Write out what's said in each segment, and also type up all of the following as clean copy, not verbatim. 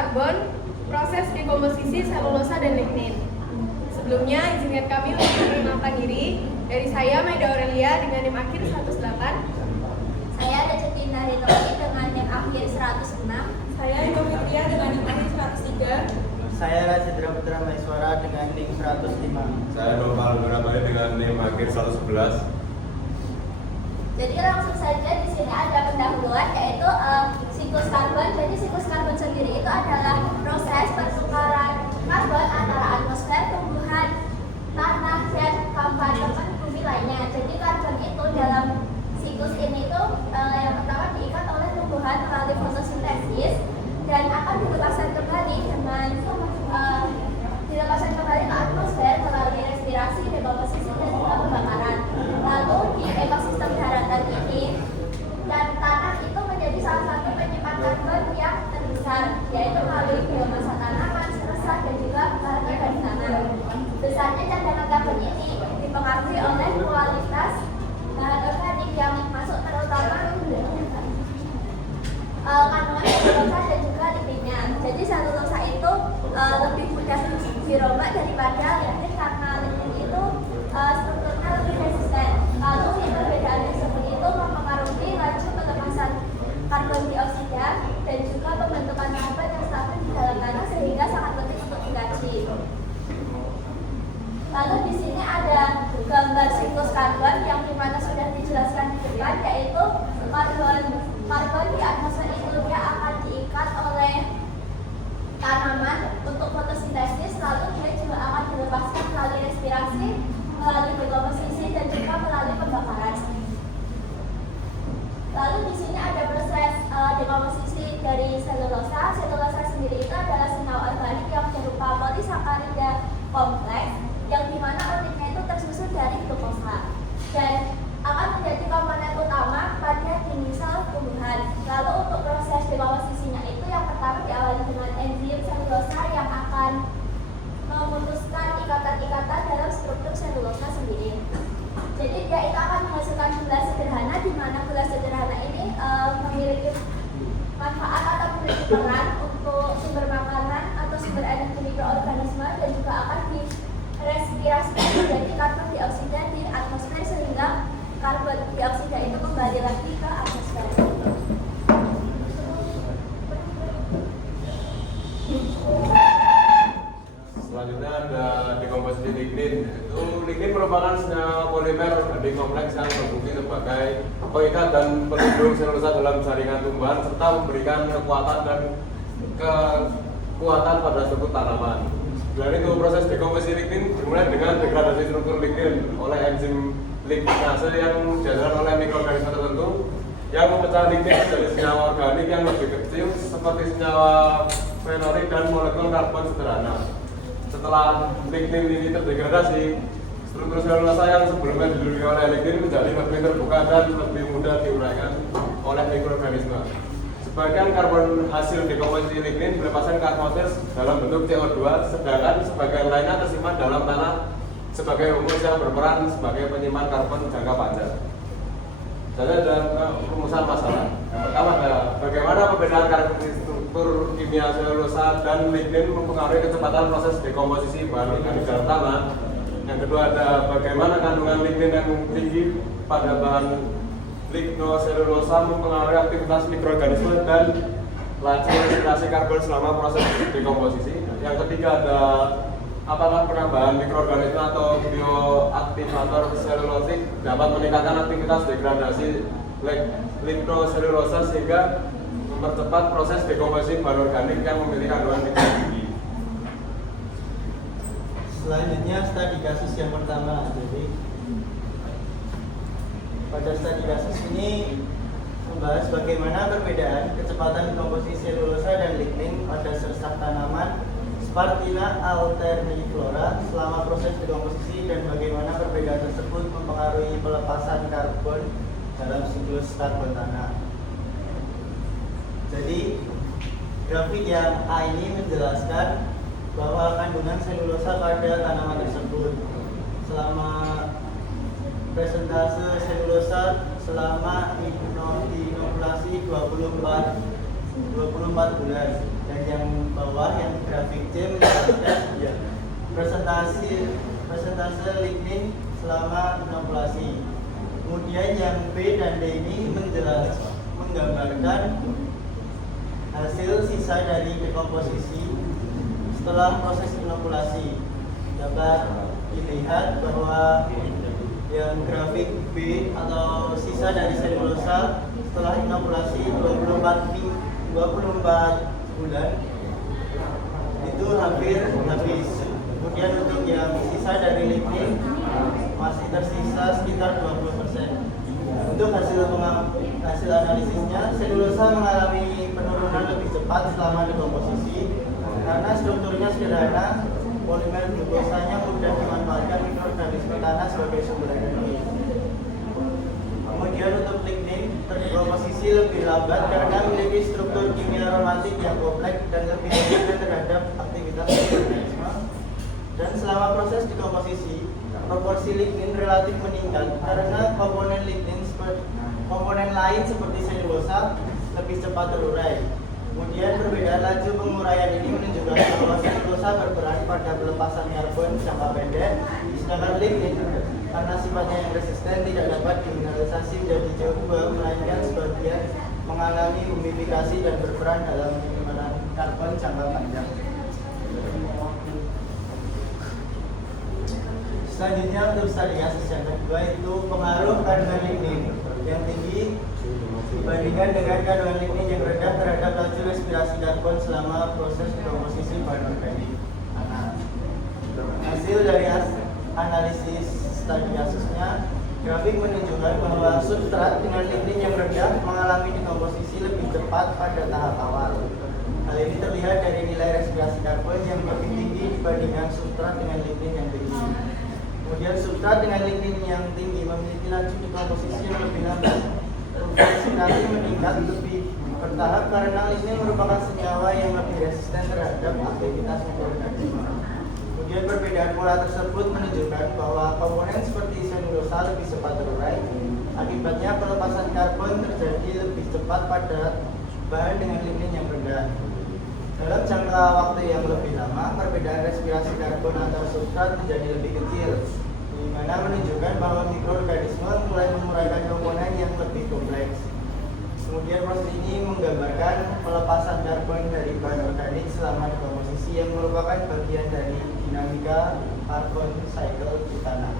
karbon, proses dekomposisi selulosa dan lignin. Sebelumnya, izinkan kami untuk memperkenalkan diri. Dari saya, Maida Aurelia dengan NIM akhir 108. Saya Rejetina Ritoli dengan NIM akhir 106. Saya Iko Fitria dengan NIM akhir 103. Saya Rajendra Putra Maiswara dengan NIM 105. Saya Nopal Nurabaya dengan NIM akhir 111. Jadi langsung saja di sini ada pendahuluan yaitu siklus karbon. Jadi siklus karbon sendiri itu adalah proses pertukaran karbon antara atmosfer, tumbuhan, tanah, dan komponen bumi lainnya. Jadi karbon itu dalam siklus ini tuh yang pertama diikat oleh tumbuhan melalui fotosintesis dan akan dilepaskan kembali ke atmosfer melalui respirasi, dekomposisi, dan juga pembakaran. Lalu di ekosistem daratan ini dan tanah itu menjadi salah satu penyimpan karbon yang terbesar, yaitu melalui biomasa tanaman, serasa, dan juga bahan organik tanah. Besarnya cadangan karbon ini dipengaruhi oleh kualitas bahan organik yang masuk, terutama kandungan selulosa dan juga ligninnya. Jadi selulosa itu lebih mudah dirombak daripada lignin karena lignin itu strukturnya lebih resisten. Lalu perbedaan tersebut itu mempengaruhi laju pelepasan karbon dioksida dan juga pembentukan karbon yang stabil di dalam tanah sehingga sangat penting untuk dikaji. Lalu di sini ada gambar siklus karbon yang dimana sudah dijelaskan di depan, yaitu karbon di atmosfer itu dia akan diikat oleh tanaman untuk fotosintesis, lalu dia juga akan dilepaskan melalui respirasi, melalui dekomposisi, dan juga melalui pembakaran. Lalu di sini ada proses dekomposisi dari selulosa. Selulosa sendiri itu adalah senyawa organik yang berupa polisakarida kompleks, yang dimana uniknya itu tersusun dari glukosa dan akan menjadi komponen utama pada jenisal tumbuhan. Lalu untuk proses dekomposisinya itu yang pertama diawali dengan enzim selulosa yang akan memutuskan ikatan-ikatan dalam struktur selulosa sendiri. Jadi dia itu akan menghasilkan gula sederhana, di mana gula sederhana ini memiliki manfaat atau memiliki peran untuk sumber makanan atau sumber energi mikroorganisme dan juga akan direspirasi menjadi karbon dioksida di atmosfer sehingga karbon dioksida itu kembali lagi ke atmosfer. Selanjutnya ada dekomposisi lignin. Itu lignin merupakan senyawa polimer organik kompleks yang berfungsi sebagai pengikat dan pelindung selulosa dalam jaringan tumbuhan serta memberikan kekuatan pada struktur tanaman. Dari itu proses dekomposisi lignin dimulai dengan degradasi struktur lignin oleh enzim ligninase yang dihasilkan oleh mikroorganisme tertentu yang memecah lignin dari senyawa organik yang lebih kecil seperti senyawa fenolik dan molekul karbon sederhana. Setelah lignin ini terdegradasi, struktur selulosa yang sebelumnya dilindungi oleh lignin menjadi lebih terbuka dan lebih mudah diuraikan oleh mikroorganisme. Sebagian karbon hasil dekomposisi lignin dilepaskan ke atmosfer dalam bentuk CO2, sedangkan sebagian lainnya tersimpan dalam tanah sebagai humus yang berperan sebagai penyimpan karbon jangka panjang. Jadi ada rumusan masalah. Yang pertama adalah bagaimana perbedaan karakteristik struktur kimia selulosa dan lignin mempengaruhi kecepatan proses dekomposisi bahan organik dalam tanah. Yang kedua ada bagaimana kandungan lignin yang tinggi pada bahan lignoselulosa mempengaruhi aktivitas mikroorganisme dan laju respirasi karbon selama proses dekomposisi. Yang ketiga ada apakah penambahan mikroorganisme atau bioaktivator selulosik dapat meningkatkan aktivitas degradasi lignoselulosa sehingga mempercepat proses dekomposisi bahan organik yang memiliki kandungan lignin tinggi. Selanjutnya studi kasus yang pertama. Jadi pada studi kasus ini membahas bagaimana perbedaan kecepatan dekomposisi selulosa dan lignin pada sersah tanaman Spartina alterniflora selama proses dekomposisi dan bagaimana perbedaan tersebut mempengaruhi pelepasan karbon dalam siklus karbon tanah. Jadi grafik yang A ini menjelaskan bahwa kandungan selulosa pada tanaman tersebut selama presentase selulosa selama inokulasi 24 bulan, dan yang C menjelaskan presentase lignin selama inokulasi. Kemudian yang B dan D ini menggambarkan hasil sisa dari dekomposisi setelah proses inokulasi. Dapat dilihat bahwa yang grafik B atau sisa dari selulosa setelah inokulasi 24 bulan itu hampir habis. Kemudian untuk yang sisa dari lignin masih tersisa sekitar 20%. Untuk hasil analisisnya, selulosa mengalami penurunan lebih cepat selama dekomposisi karena strukturnya sederhana. Polimer glukosanya mudah dimanfaatkan mikroorganisme tanah sebagai sumber energi. Kemudian untuk lignin terdekomposisi lebih lambat karena memiliki struktur kimia aromatik yang kompleks dan lebih resisten terhadap aktivitas mikroorganisme. Dan selama proses dekomposisi, proporsi lignin relatif meningkat karena komponen lain seperti selulosa lebih cepat terurai. Kemudian perbedaan laju penguraian ini menunjukkan bahwa selulosa berperan pada pelepasan karbon jangka pendek, sedangkan lignin karena sifatnya yang resisten tidak dapat dimineralisasi menjadi CO2, melainkan sebagian mengalami humidifikasi dan berperan dalam penyimpanan karbon jangka panjang. Selanjutnya untuk studi kasus yang kedua itu pengaruh kandungan lignin yang tinggi dibandingkan dengan kandungan lignin yang rendah terhadap laju respirasi karbon selama proses dekomposisi bahan organik tanah. Hasil dari analisis studi kasusnya, grafik menunjukkan bahwa substrat dengan lignin yang rendah mengalami dekomposisi lebih cepat pada tahap awal. Hal ini terlihat dari nilai respirasi karbon yang lebih tinggi dibandingkan substrat dengan lignin yang tinggi. Kemudian substrat dengan lignin yang tinggi memiliki laju dekomposisi yang lebih lambat. Respirasi meningkat lebih bertahap karena lignin merupakan senyawa yang lebih resisten terhadap aktivitas mikroorganisme. Kemudian perbedaan pola tersebut menunjukkan bahwa komponen seperti selulosa lebih cepat terurai. Akibatnya pelepasan karbon terjadi lebih cepat pada bahan dengan lignin yang rendah. Dalam jangka waktu yang lebih lama, perbedaan respirasi karbon antar substrat menjadi lebih kecil, di mana menunjukkan bahwa mikroorganisme mulai menguraikan komponen yang lebih kompleks. Kemudian proses ini menggambarkan pelepasan karbon dari bahan organik selama dekomposisi yang merupakan bagian dari dinamika carbon cycle di tanah.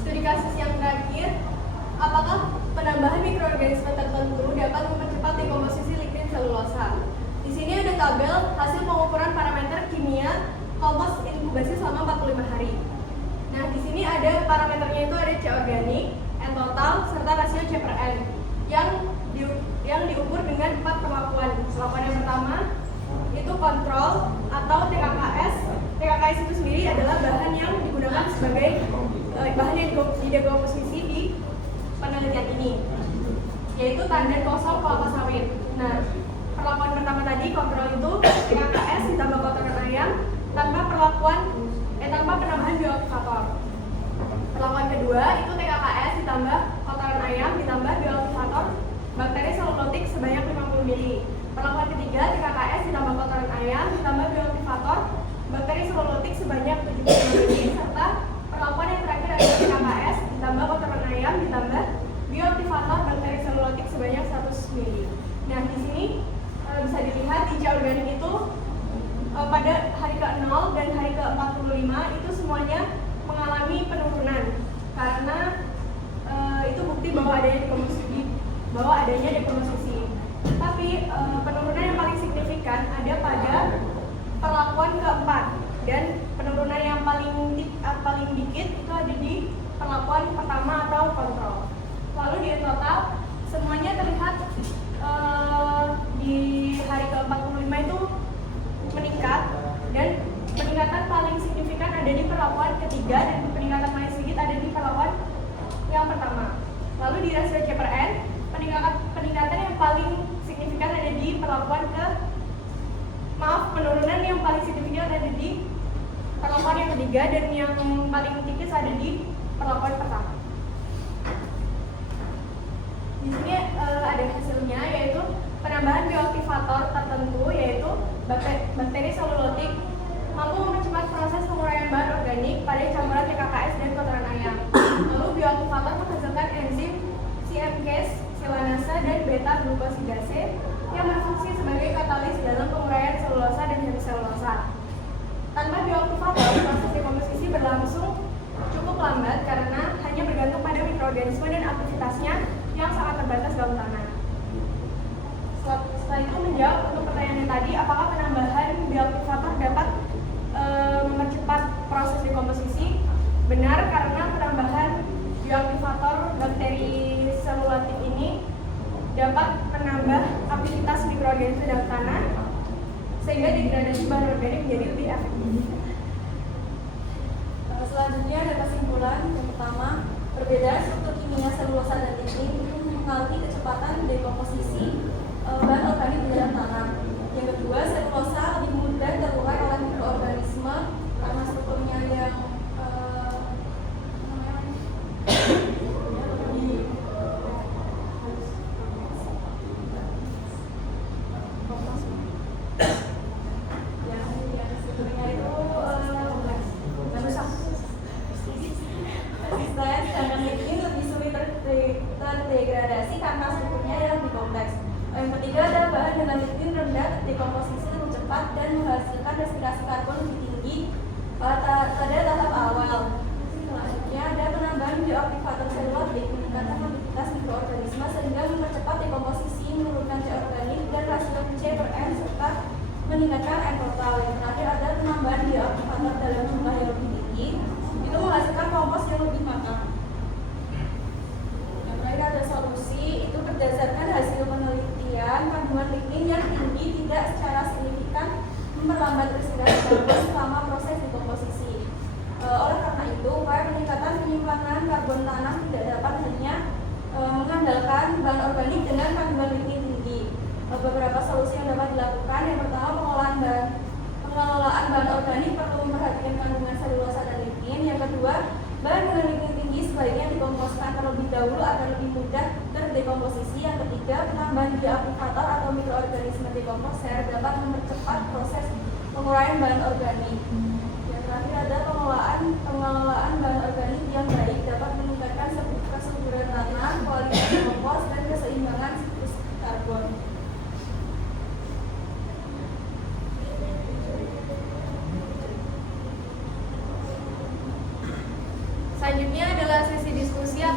Studi kasus yang terakhir, apakah penambahan mikroorganisme tertentu dapat mempercepat dekomposisi lignin selulosa? Di sini ada tabel hasil pengukuran parameter kimia kompos inkubasi selama 45 hari. Nah, di sini ada parameternya itu ada C organik, N total, serta rasio C per N yang diukur dengan 4 perlakuan. Perlakuan yang pertama itu kontrol atau TKKS. TKKS itu sendiri adalah bahan yang digunakan sebagai bahan yang didekomposisi di penelitian ini, yaitu tandan kosong kelapa sawit. Nah, perlakuan pertama tadi kontrol itu TKKS ditambah kotoran ayam tanpa penambahan bioaktivator. Perlakuan kedua itu TKKS ditambah kotoran ayam ditambah bioaktivator bakteri selulotik sebanyak 50 ml. Perlakuan ketiga TKKS ditambah kotoran ayam ditambah bioaktivator bakteri selulotik sebanyak 70 ml, serta perlakuan yang terakhir adalah TKKS ditambah kotoran ayam ditambah bioaktivator bakteri selulotik sebanyak 100 ml. Nah, di sini bisa dilihat di C organik itu pada hari ke-0 dan hari ke-45 itu semuanya mengalami penurunan karena itu bukti bahwa adanya dekomposisi. Tapi penurunan yang paling signifikan ada pada perlakuan keempat, dan penurunan yang paling dikit itu ada di perlakuan pertama atau kontrol. Lalu di total semuanya terlihat di hari ke-45 itu meningkat, dan peningkatan paling signifikan ada di perlakuan ketiga dan peningkatan paling sedikit ada di perlakuan yang pertama. Lalu di rasio C per N, peningkatan yang paling signifikan ada di penurunan yang paling signifikan ada di perlakuan yang ketiga, dan yang paling tipis ada di perlakuan pertama. Di sini bakteri selulotik mampu mempercepat proses penguraian bahan organik pada campuran TKKS dan kotoran ayam. Lalu bioaktivator menghasilkan enzim CMKase, silanasa, dan beta glukosidase yang berfungsi sebagai katalis dalam penguraian selulosa dan hemiselulosa. Tanpa bioaktivator, proses dekomposisi berlangsung cukup lambat karena hanya bergantung pada mikroorganisme dan aktivitasnya yang sangat terbatas dalam tanah. Setelah itu menjawab untuk pertanyaan yang tadi, apakah penambahan bioaktivator dapat mempercepat proses dekomposisi? Benar, karena penambahan bioaktivator bakteri selulotik ini dapat menambah aktivitas mikroorganisme dalam tanah sehingga degradasi bahan organik menjadi lebih efektif. Selanjutnya ada kesimpulan. Yang pertama, perbedaan struktur kimia selulosa dan lignin itu mempengaruhi kecepatan dekomposisi bahan organik di dalam tanah. Yang kedua, selulosa lebih mudah terurai oleh mikroorganisme karena strukturnya yang terdegradasi karena strukturnya yang lebih kompleks. Yang ketiga ada bahan dengan lignin rendah dekomposisi lebih cepat dan menghasilkan respirasi karbon lebih tinggi pada tahap awal. Selanjutnya ada penambahan bioaktivator selulotik meningkatkan mobilitas mikroorganisme sehingga mempercepat dekomposisi, menurunkan C organik dan rasio C/N serta meningkatkan N total. Yang terakhir ada penambahan bioaktivator dalam jumlah yang lebih tinggi itu menghasilkan kompos yang lebih matang. Ada solusi itu berdasarkan hasil penelitian kandungan lignin yang tinggi tidak secara signifikan memperlambat respirasi karbon selama proses dekomposisi. Oleh karena itu, upaya peningkatan penyimpanan karbon tanah tidak dapat hanya mengandalkan bahan organik dengan kandungan lignin tinggi. Beberapa solusi yang dapat dilakukan, yang pertama pengelolaan bahan organik perlu memperhatikan kandungan selulosa dan lignin. Yang kedua, bahan dengan lignin tinggi sebaiknya dikomposkan terlebih dahulu agar lebih mudah terdekomposisi. Yang ketiga, penambahan bioaktivator atau mikroorganisme dekomposer dapat mempercepat proses penguraian bahan organik. Yang terakhir ada pengelolaan bahan organik yang baik dapat meningkatkan kesuburan tanah, kualitas kompos, dan keseimbangan siklus karbon. Selanjutnya adalah sesi diskusi